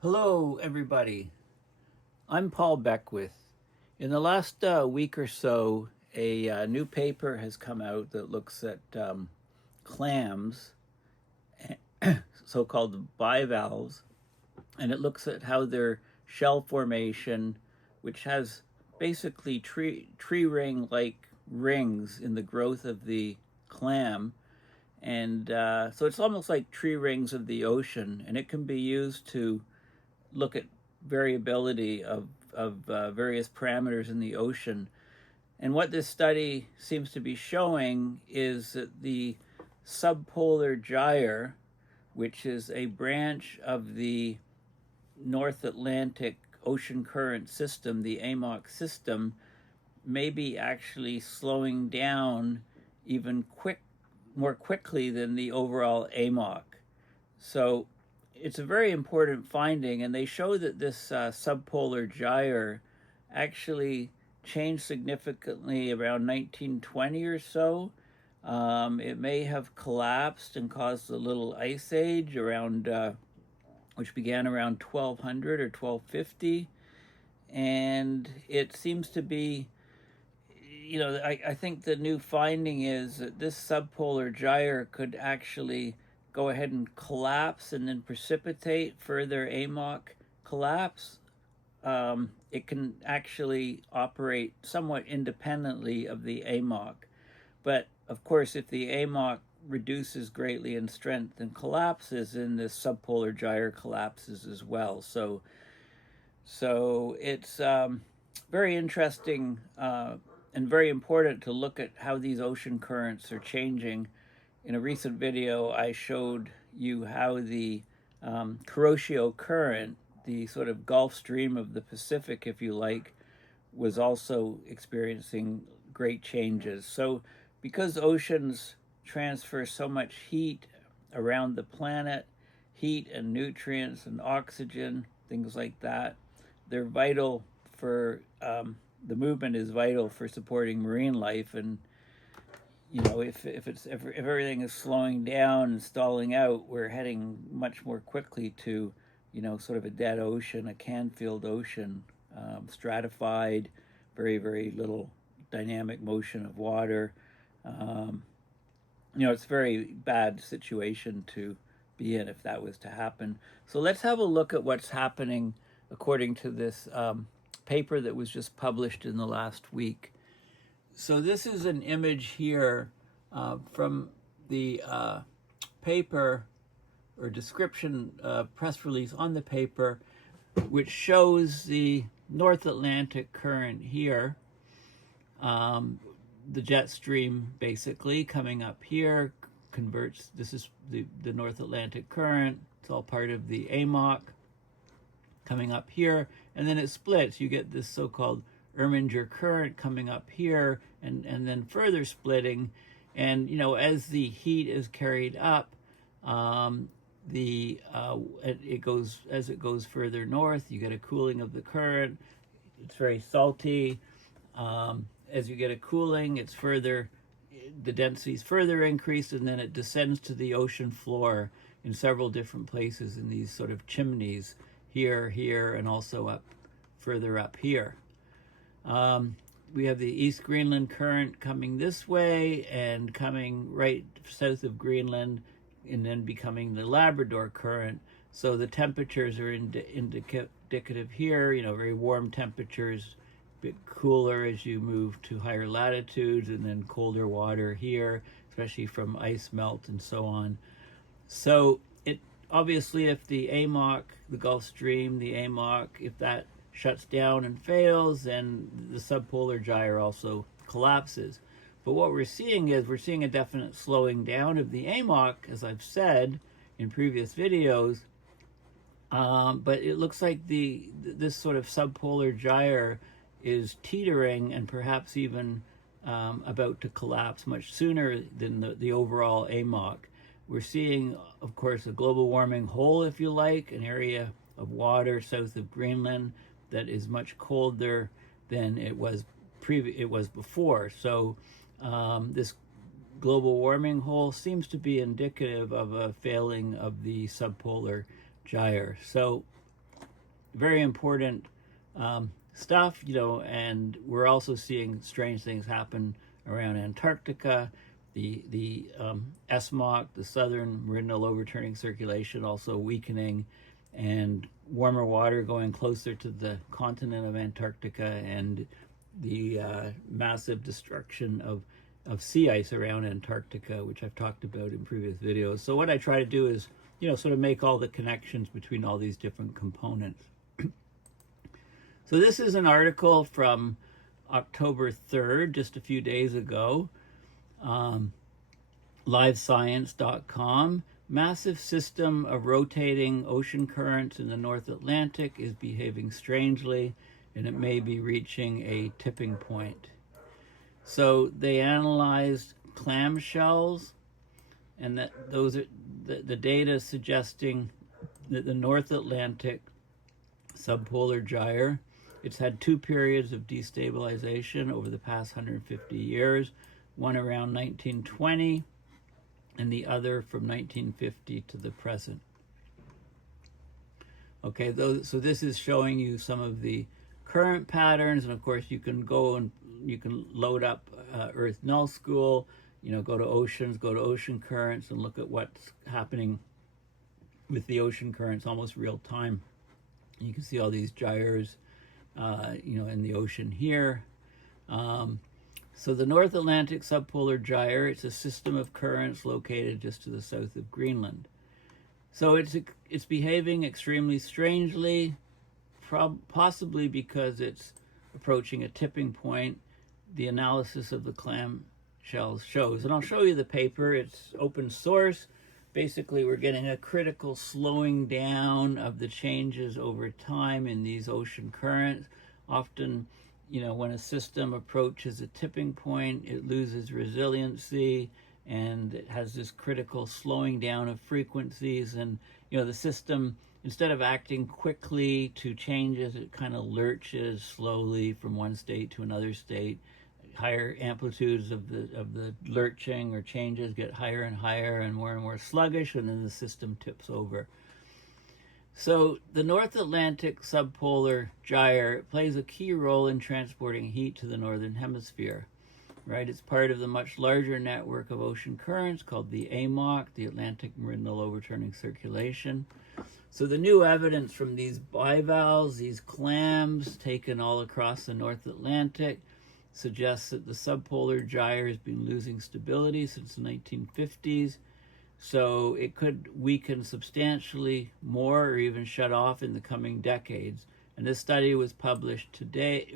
Hello, everybody. I'm Paul Beckwith. In the last week or so, a new paper has come out that looks at clams, so-called bivalves, and it looks at how their shell formation, which has basically tree ring-like rings in the growth of the clam, and so it's almost like tree rings of the ocean, and it can be used to look at variability of various parameters in the ocean. And what this study seems to be showing is that the Subpolar Gyre, which is a branch of the North Atlantic Ocean Current system, the AMOC system, may be actually slowing down even more quickly than the overall AMOC. So it's a very important finding, and they show that this subpolar gyre actually changed significantly around 1920 or so. It may have collapsed and caused a little ice age around, which began around 1200 or 1250, and it seems to be, I think the new finding is that this subpolar gyre could actually go ahead and collapse and then precipitate further AMOC collapse. It can actually operate somewhat independently of the AMOC. But of course, if the AMOC reduces greatly in strength and collapses, then this subpolar gyre collapses as well. So it's very interesting and very important to look at how these ocean currents are changing. In a recent video, I showed you how the Kuroshio Current, the sort of Gulf Stream of the Pacific, if you like, was also experiencing great changes. So because oceans transfer so much heat around the planet, heat and nutrients and oxygen, things like that, they're vital for, the movement is vital for supporting marine life. And if everything is slowing down and stalling out, we're heading much more quickly to, sort of a dead ocean, a Canfield ocean, stratified, very, very little dynamic motion of water. It's a very bad situation to be in if that was to happen. So let's have a look at what's happening according to this paper that was just published in the last week. So this is an image here from the paper or description press release on the paper, which shows the North Atlantic current here, the jet stream basically coming up here, converts, this is the North Atlantic current, it's all part of the AMOC coming up here, and then it splits. You get this so-called Erminger current coming up here and then further splitting. And as the heat is carried up, it goes further north, you get a cooling of the current. It's very salty. As you get a cooling, the density is further increased, and then it descends to the ocean floor in several different places in these sort of chimneys here, and also further up here. We have the East Greenland current coming this way and coming right south of Greenland, and then becoming the Labrador current. So the temperatures are indicative here, very warm temperatures, a bit cooler as you move to higher latitudes, and then colder water here, especially from ice melt and so on. So obviously, if the AMOC, the Gulf Stream, the AMOC, if that shuts down and fails, then the subpolar gyre also collapses. But what we're seeing is a definite slowing down of the AMOC, as I've said in previous videos. But it looks like this sort of subpolar gyre is teetering and perhaps even about to collapse much sooner than the overall AMOC. We're seeing, of course, a global warming hole, if you like, an area of water south of Greenland that is much colder than it was before. So this global warming hole seems to be indicative of a failing of the subpolar gyre. So very important stuff, you know, and we're also seeing strange things happen around Antarctica. The SMOC, the Southern Meridional Overturning Circulation, also weakening, and warmer water going closer to the continent of Antarctica, and the massive destruction of sea ice around Antarctica, which I've talked about in previous videos. So what I try to do is, you know, sort of make all the connections between all these different components. So this is an article from October 3rd, just a few days ago. Livescience.com. Massive system of rotating ocean currents in the North Atlantic is behaving strangely, and it may be reaching a tipping point. So they analyzed clamshells, and that those are the data suggesting that the North Atlantic subpolar gyre, it's had two periods of destabilization over the past 150 years, one around 1920 and the other from 1950 to the present. Okay, so this is showing you some of the current patterns, and of course you can go and you can load up Earth Null School, you know, go to oceans, go to ocean currents, and look at what's happening with the ocean currents almost real time. You can see all these gyres, you know, in the ocean here. So the North Atlantic subpolar gyre, it's a system of currents located just to the south of Greenland. So it's behaving extremely strangely, possibly because it's approaching a tipping point. The analysis of the clamshells shows, and I'll show you the paper. It's open source. Basically, we're getting a critical slowing down of the changes over time in these ocean currents. Often, you know, when a system approaches a tipping point, it loses resiliency, and it has this critical slowing down of frequencies. And, you know, the system, instead of acting quickly to changes, it kind of lurches slowly from one state to another state. Higher amplitudes of the lurching or changes get higher and higher and more sluggish, and then the system tips over. So the North Atlantic subpolar gyre plays a key role in transporting heat to the northern hemisphere, right? It's part of the much larger network of ocean currents called the AMOC, the Atlantic Meridional Overturning Circulation. So the new evidence from these bivalves, these clams taken all across the North Atlantic, suggests that the subpolar gyre has been losing stability since the 1950s. So it could weaken substantially more or even shut off in the coming decades. And this study was published today,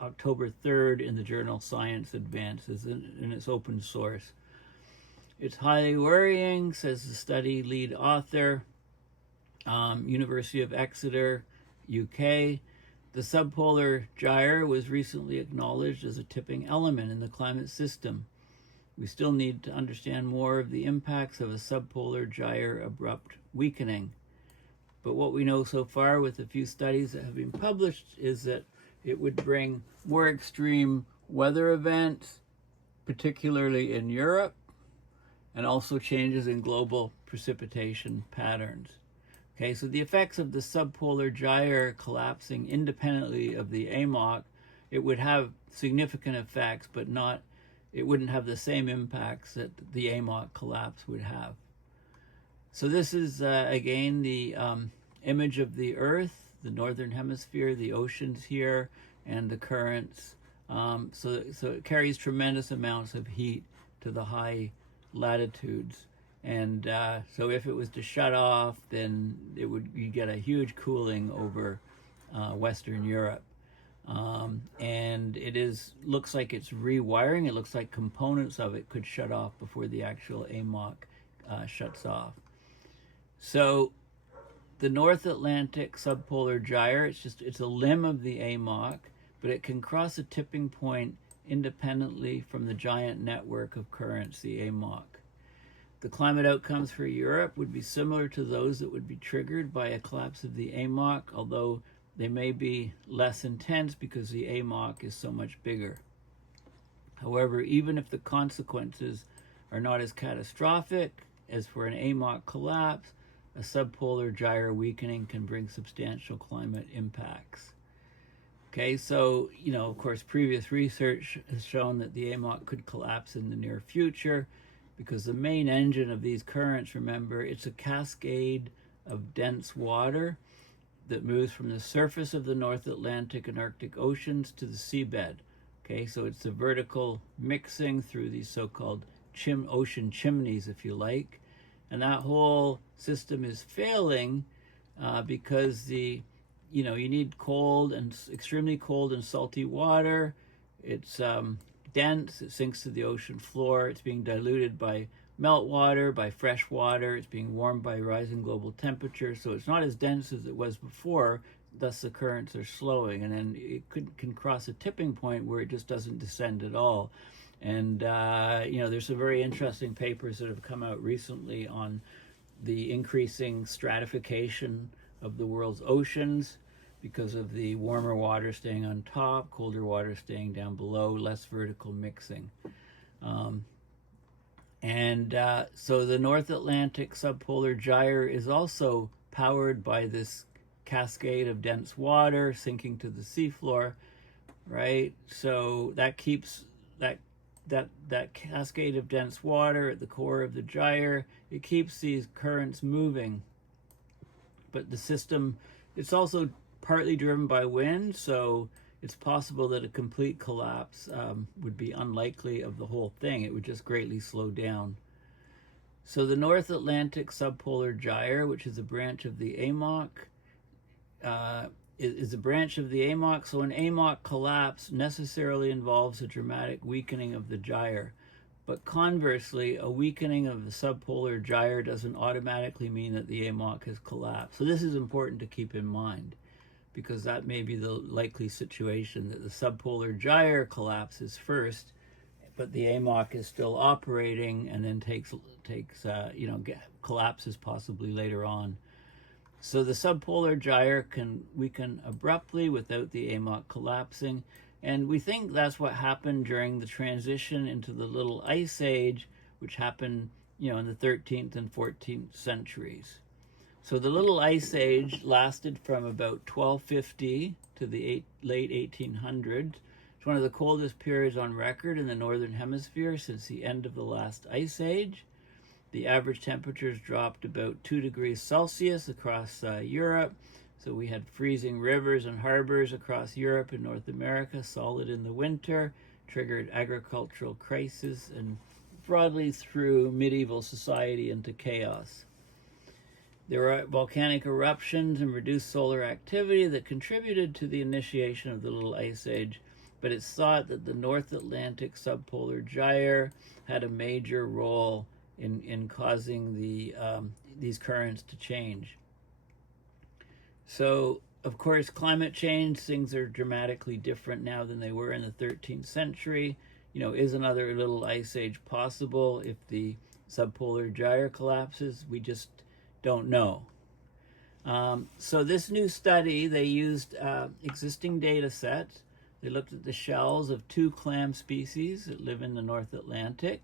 October 3rd in the journal Science Advances, and it's open source. It's highly worrying, says the study lead author, University of Exeter, UK. The subpolar gyre was recently acknowledged as a tipping element in the climate system. We still need to understand more of the impacts of a subpolar gyre abrupt weakening. But what we know so far with a few studies that have been published is that it would bring more extreme weather events, particularly in Europe, and also changes in global precipitation patterns. Okay, so the effects of the subpolar gyre collapsing independently of the AMOC, it would have significant effects, but it wouldn't have the same impacts that the AMOC collapse would have. So this is, again, the image of the Earth, the northern hemisphere, the oceans here, and the currents. So it carries tremendous amounts of heat to the high latitudes. And so if it was to shut off, then you'd get a huge cooling over Western Europe. And looks like it's rewiring. It looks like components of it could shut off before the actual AMOC shuts off. So the North Atlantic subpolar gyre, it's a limb of the AMOC, but it can cross a tipping point independently from the giant network of currents, the AMOC. The climate outcomes for Europe would be similar to those that would be triggered by a collapse of the AMOC, although they may be less intense because the AMOC is so much bigger. However, even if the consequences are not as catastrophic as for an AMOC collapse, a subpolar gyre weakening can bring substantial climate impacts. Okay, so, of course, previous research has shown that the AMOC could collapse in the near future because the main engine of these currents, remember, it's a cascade of dense water that moves from the surface of the North Atlantic and Arctic Oceans to the seabed. Okay, so it's a vertical mixing through these so-called ocean chimneys, if you like. And that whole system is failing because you need cold and extremely cold and salty water. It's dense, it sinks to the ocean floor, it's being diluted by meltwater, by fresh water, it's being warmed by rising global temperatures, so it's not as dense as it was before, thus the currents are slowing, and then it can cross a tipping point where it just doesn't descend at all. And there's some very interesting papers that have come out recently on the increasing stratification of the world's oceans because of the warmer water staying on top, colder water staying down below, less vertical mixing. So the North Atlantic subpolar gyre is also powered by this cascade of dense water sinking to the seafloor, right? So that keeps that cascade of dense water at the core of the gyre, it keeps these currents moving. But the system, it's also partly driven by wind, so it's possible that a complete collapse would be unlikely of the whole thing. It would just greatly slow down. So the North Atlantic Subpolar Gyre, which is a branch of the AMOC, is a branch of the AMOC. So an AMOC collapse necessarily involves a dramatic weakening of the gyre. But conversely, a weakening of the subpolar gyre doesn't automatically mean that the AMOC has collapsed. So this is important to keep in mind, because that may be the likely situation, that the subpolar gyre collapses first, but the AMOC is still operating and then collapses possibly later on. So the subpolar gyre can weaken abruptly without the AMOC collapsing, and we think that's what happened during the transition into the Little Ice Age, which happened, in the 13th and 14th centuries. So the Little Ice Age lasted from about 1250 to the late 1800s. It's one of the coldest periods on record in the Northern Hemisphere since the end of the last ice age. The average temperatures dropped about 2 degrees Celsius across Europe. So we had freezing rivers and harbors across Europe and North America, solid in the winter, triggered agricultural crisis, and broadly threw medieval society into chaos. There were volcanic eruptions and reduced solar activity that contributed to the initiation of the Little Ice Age, but it's thought that the North Atlantic subpolar gyre had a major role in causing these currents to change. So, of course, climate change, things are dramatically different now than they were in the 13th century. Is another Little Ice Age possible if the subpolar gyre collapses? We just don't know. So this new study, they used existing data sets. They looked at the shells of 2 clam species that live in the North Atlantic,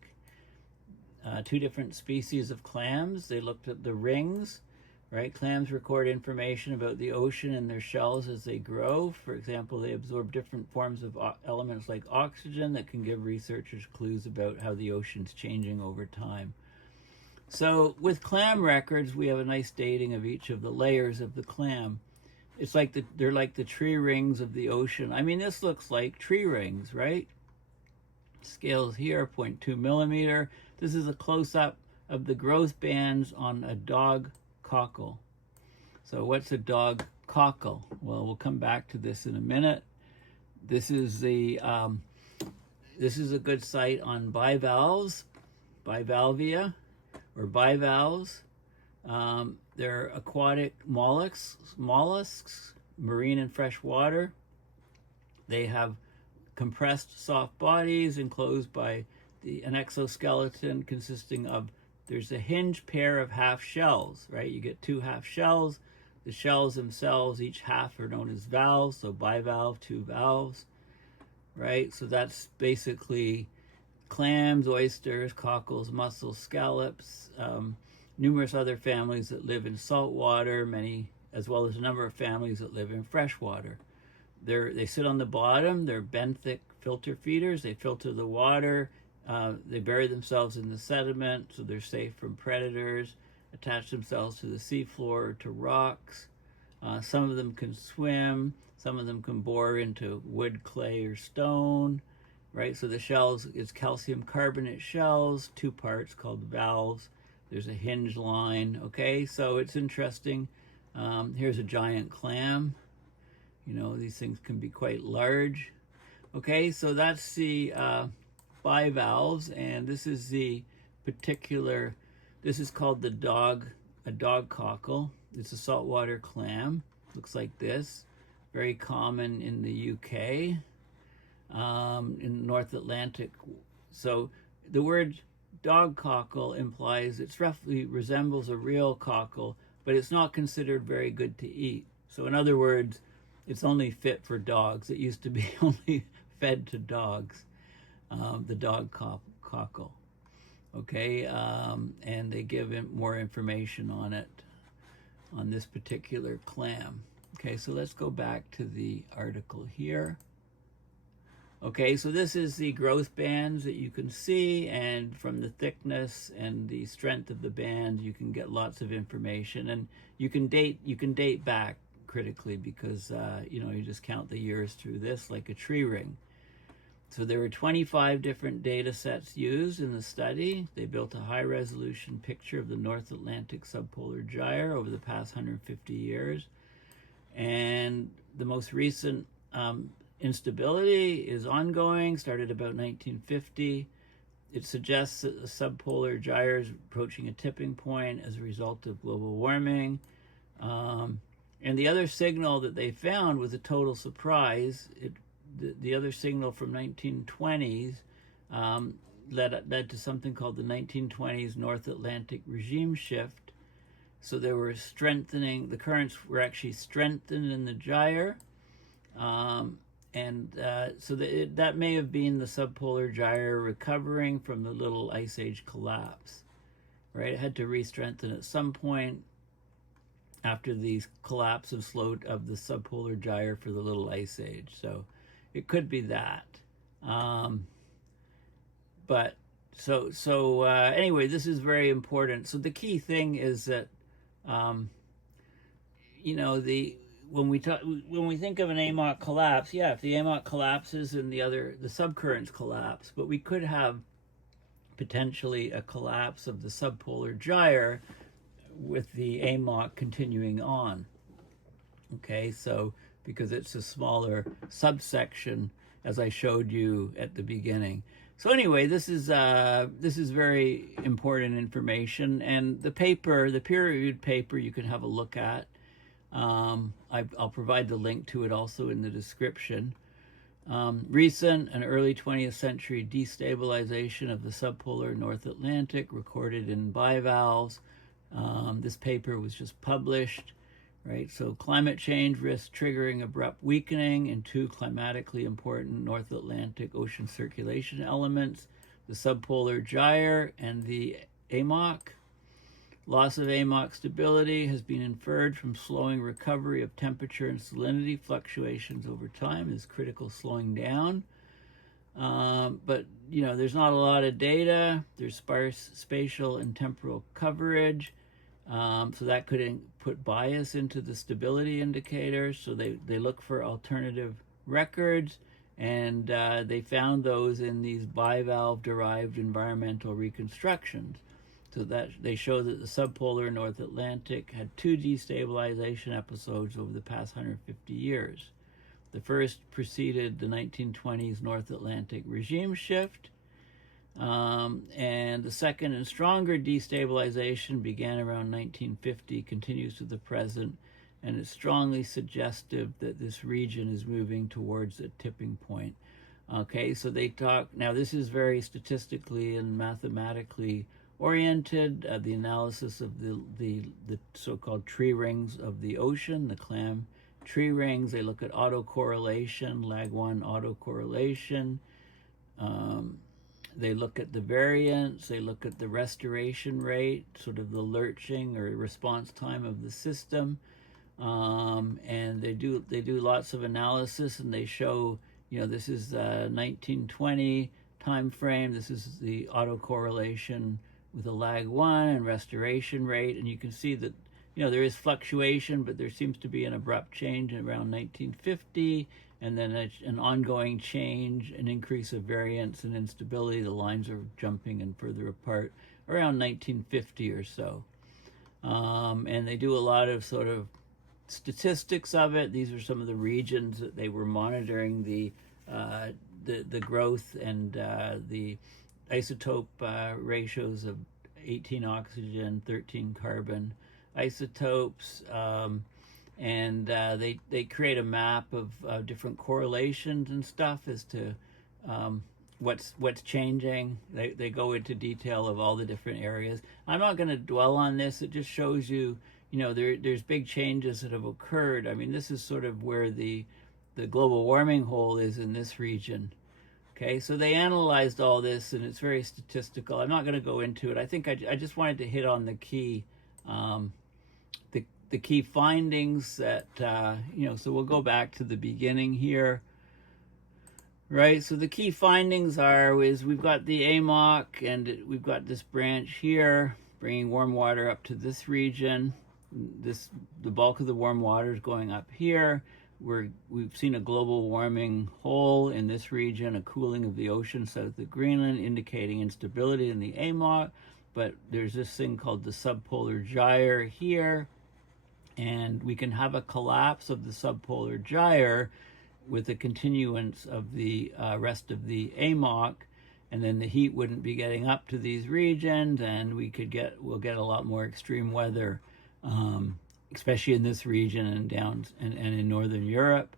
2 different species of clams. They looked at the rings, right? Clams record information about the ocean and their shells as they grow. For example, they absorb different forms of elements like oxygen that can give researchers clues about how the ocean's changing over time. So with clam records, we have a nice dating of each of the layers of the clam. It's like they're like the tree rings of the ocean. I mean, this looks like tree rings, right? Scales here, 0.2 millimeter. This is a close-up of the growth bands on a dog cockle. So what's a dog cockle? Well, we'll come back to this in a minute. This is a good site on bivalves, bivalvia, or bivalves. They're aquatic mollusks, marine and fresh water. They have compressed soft bodies enclosed by an exoskeleton consisting of, there's a hinge pair of half shells, right? You get 2 half shells. The shells themselves, each half are known as valves, so bivalve, 2 valves, right? So that's basically clams, oysters, cockles, mussels, scallops, numerous other families that live in salt water, many as well as a number of families that live in fresh water. They sit on the bottom. They're benthic filter feeders. They filter the water. They bury themselves in the sediment, so they're safe from predators, attach themselves to the seafloor or to rocks. Some of them can swim. Some of them can bore into wood, clay, or stone, right? So the shells, it's calcium carbonate shells, 2 parts called valves. There's a hinge line, okay? So it's interesting. Here's a giant clam. You know, these things can be quite large. Okay, so that's the bivalves, and this is the particular, this is called a dog cockle. It's a saltwater clam. Looks like this. Very common in the UK, in North Atlantic. So the word dog cockle implies it's roughly resembles a real cockle, but it's not considered very good to eat. So in other words, it's only fit for dogs. It used to be only fed to dogs, the dog cockle. Okay, and they give more information on it, on this particular clam. Okay, so let's go back to the article here. Okay, so this is the growth bands that you can see, and from the thickness and the strength of the band, you can get lots of information, and you can date back critically because you know, you just count the years through this like a tree ring. So there were 25 different data sets used in the study. They built a high-resolution picture of the North Atlantic subpolar gyre over the past 150 years. And the most recent instability is ongoing, started about 1950. It suggests that the subpolar gyre is approaching a tipping point as a result of global warming. And the other signal that they found was a total surprise. The other signal from 1920s led to something called the 1920s North Atlantic regime shift. So they were strengthening, the currents were actually strengthened in the gyre. So that may have been the subpolar gyre recovering from the little ice age collapse, right? It had to re-strengthen at some point after the collapse of the subpolar gyre for the little ice age. So it could be that. Anyway, this is very important. So the key thing is that, you know, when we think of an AMOC collapse, yeah, if the AMOC collapses and the subcurrents collapse, but we could have potentially a collapse of the subpolar gyre with the AMOC continuing on. Okay, so because it's a smaller subsection, as I showed you at the beginning. So anyway, this is very important information, and the peer-reviewed paper, you can have a look at. I'll provide the link to it also in the description. Recent and early 20th century destabilization of the subpolar North Atlantic recorded in bivalves. This paper was just published, right? So climate change risks triggering abrupt weakening in 2 climatically important North Atlantic ocean circulation elements, the subpolar gyre and the AMOC. Loss of AMOC stability has been inferred from slowing recovery of temperature and salinity fluctuations over time is critical slowing down. But, you know, there's not a lot of data. There's sparse spatial and temporal coverage. So that could put bias into the stability indicators. So they look for alternative records, and they found those in these bivalve-derived environmental reconstructions. So that they show that the subpolar North Atlantic had 2 destabilization episodes over the past 150 years. The first preceded the 1920s North Atlantic regime shift, and the second and stronger destabilization began around 1950, continues to the present, and is strongly suggestive that this region is moving towards a tipping point. Okay, so they talk, now this is very statistically and mathematically oriented, the analysis of the so-called tree rings of the ocean, the clam tree rings. They look at autocorrelation, lag 1 autocorrelation, They look at the variance, they look at the restoration rate, sort of the lurching or response time of the system, and they do lots of analysis, and they show, this is 1920 time frame. This is the autocorrelation with a lag 1 and restoration rate, and you can see that there is fluctuation, but there seems to be an abrupt change around 1950, and then an ongoing change, an increase of variance and instability. The lines are jumping and further apart around 1950 or so. And they do a lot of sort of statistics of it. These are some of the regions that they were monitoring the growth and the isotope ratios of 18 oxygen, 13 carbon isotopes, and they create a map of different correlations and stuff as to what's changing. They go into detail of all the different areas. I'm not going to dwell on this. It just shows you, there's big changes that have occurred. I mean, this is sort of where the global warming hole is in this region. Okay, so they analyzed all this, and it's very statistical. I'm not going to go into it. I think I just wanted to hit on the key the key findings that, so we'll go back to the beginning here, right? So the key findings is we've got the AMOC, and we've got this branch here, bringing warm water up to this region. The bulk of the warm water is going up here. We've seen a global warming hole in this region, a cooling of the ocean south of Greenland, indicating instability in the AMOC, but there's this thing called the Subpolar Gyre here, and we can have a collapse of the Subpolar Gyre with a continuance of the rest of the AMOC, and then the heat wouldn't be getting up to these regions, and we'll get a lot more extreme weather, especially in this region and in northern Europe.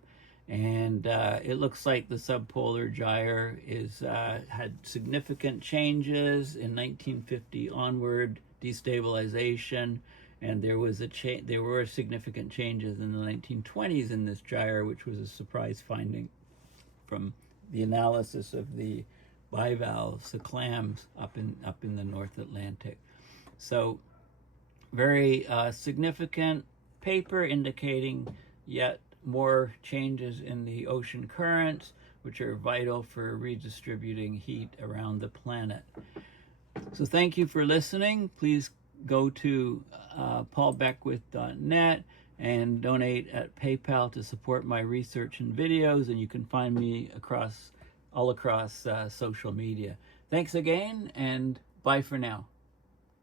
And it looks like the Subpolar Gyre had significant changes in 1950 onward, destabilization, and there were significant changes in the 1920s in this gyre, which was a surprise finding from the analysis of the bivalves, the clams up in the North Atlantic. So very significant paper indicating yet more changes in the ocean currents, which are vital for redistributing heat around the planet. So thank you for listening. Please go to paulbeckwith.net and donate at PayPal to support my research and videos, and you can find me all across social media. Thanks again, and bye for now.